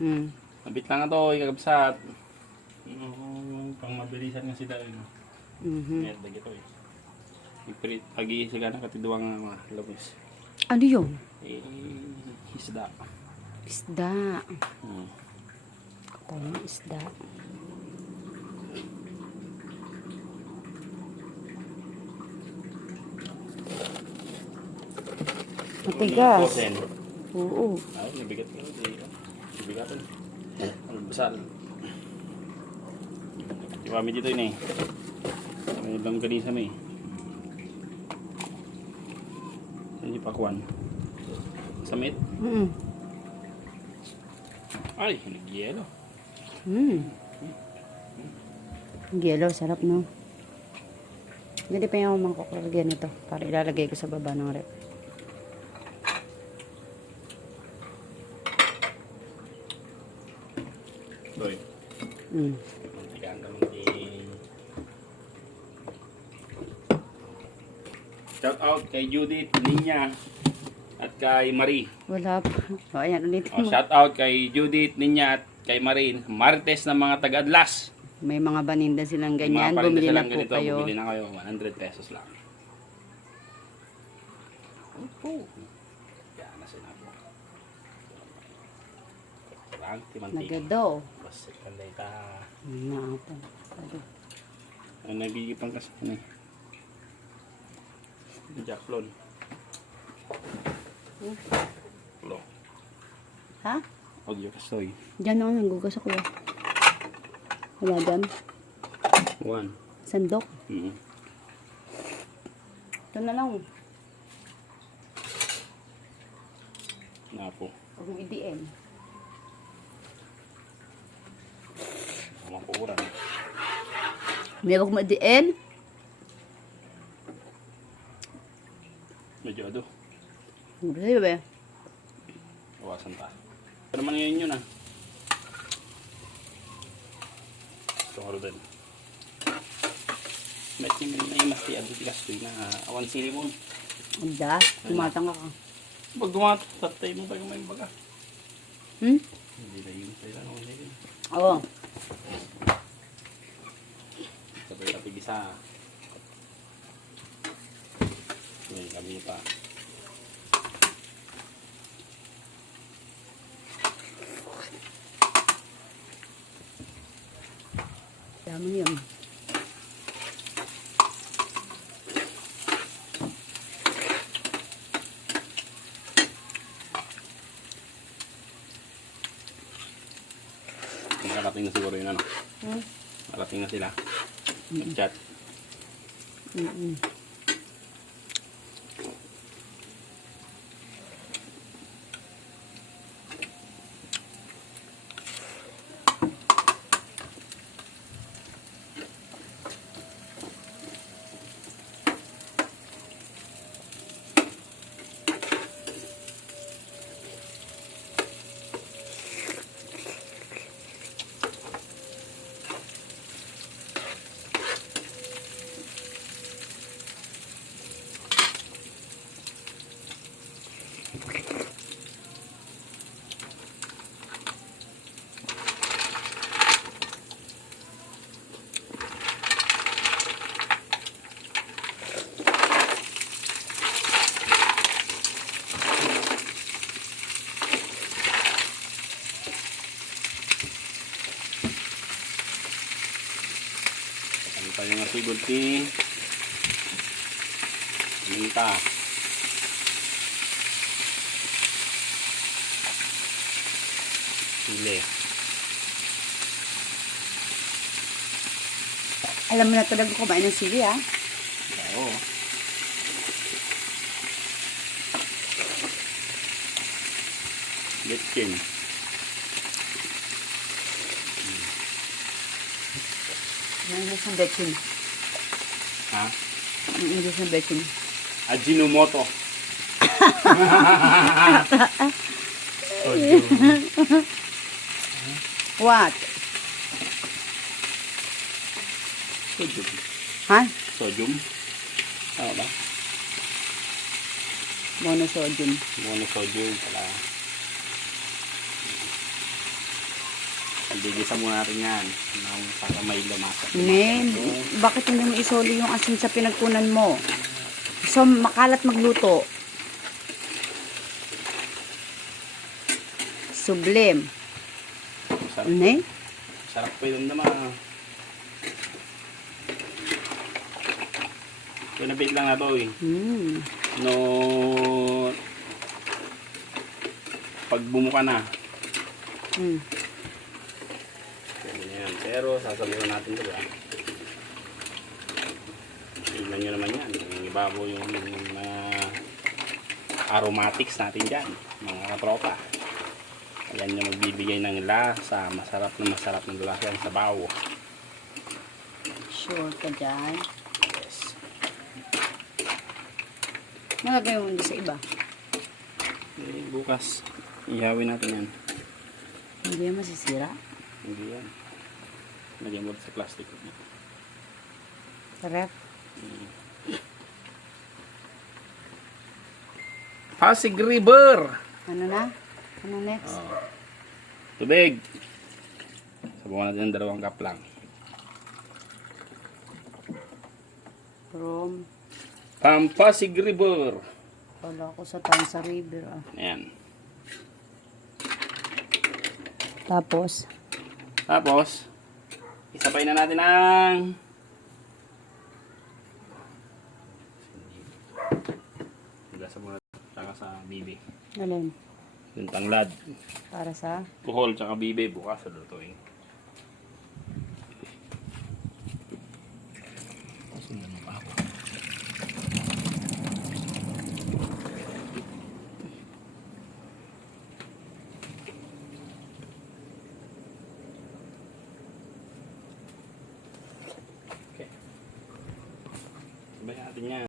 Nabit lang ito, ikagabsat. Pang mabilisan nga sila. Net lagi ito eh. Pag-iisiga na katiduang mga labis. Ano yun? Isda. Isda. Kapal ng isda. Matigas. Oo. Ay, nabigat ka. Nabigatan. Ang basal. Kami dito yun eh. May langganisa na eh. Saan yung pakuan? Samit? Ay, nag-yelo. Yellow, sarap no? Hindi pa yung mangkukulagyan nito para ilalagay ko sa baba ng rep. Doy. Tigaan naman din. Shout out kay Judith, Ninya, at kay Marie. Wala pa. O, ayan, ulit mo. Shout out kay Judith, Ninya, at kay Marie. Marites ng mga taga-Adlas. May mga baninda silang May ganyan. mga paninda Bumili na silang po ganito, kayo. bumili na kayo. 100 pesos lang. Yan na sila po. Lang, timantika. Nagado. Basit ka na ita. Naapo. Ang nabigipan kasi yun eh. Jacklon. Lo. Ha? Audio kasoy. Diyan ako nagugas ako. Wala dyan. 1. Sandok. Ito na lang. Napo. Huwag mong i-DM. Mapuuran. May huwag mo i-DM. Medyo ado. Hindi ba? Iwasan pa. Pero naman yun ah. Ito din. May masti ado tigas ko na awan sili mo. Anda, tumatanga ka. Pag gumatatay mo tayo may baga. Hindi na yun sa'yo lang. Oo. Sabay-sabay isa. Ngayon kami pa. Dami yun. Nakarating na siguro yun ano. Nakarating na sila. Nag-chat. Tayo nga sigod ni minta. Sili. Alam mo na talaga kumain ng sili, ha? Oo. Letkin. Ang English ng betchin. Ha? Ang English ng betchin. Ajinomoto. What? Sodium. Ha? Sodium. Ano ba? Monosodium. Monosodium pala. Bigisa muna natin yan. Para may lumasa. Ne, bakit hindi mo isoli yung asin sa pinagkunan mo? So, makalat magluto. Sublim. Sarap. Ne? Sarap po yung naman. Pinabit lang na to eh. No, pag bumuka na. Yan. Pero sasabihin natin ito ba? Tignan nyo naman yan. Yung ibabaw yung mga aromatics natin dyan. Mga katropa. Ayan yung magbibigay ng lasa. Masarap ng lasa yan sa bawo. Sure ka dyan. Yes. Nalagay mo hindi sa iba. Bukas, ihawin natin yan. Hindi yan masisira. Hindi yan. Lagyan mo sa plastic. Sa ref. Pasig River! Ano na? Ano next? Tubig! Sabawan natin ng 2 cup lang. From, Pasig River! wala ko sa Tansa River. Ayan. Tapos, isapay na natin ang gasa muna tsaka sa bibi. alin? Yung tanglad. Para sa? Tuhol tsaka bibi bukas sa lutuin. Okay. Sabay natin yan.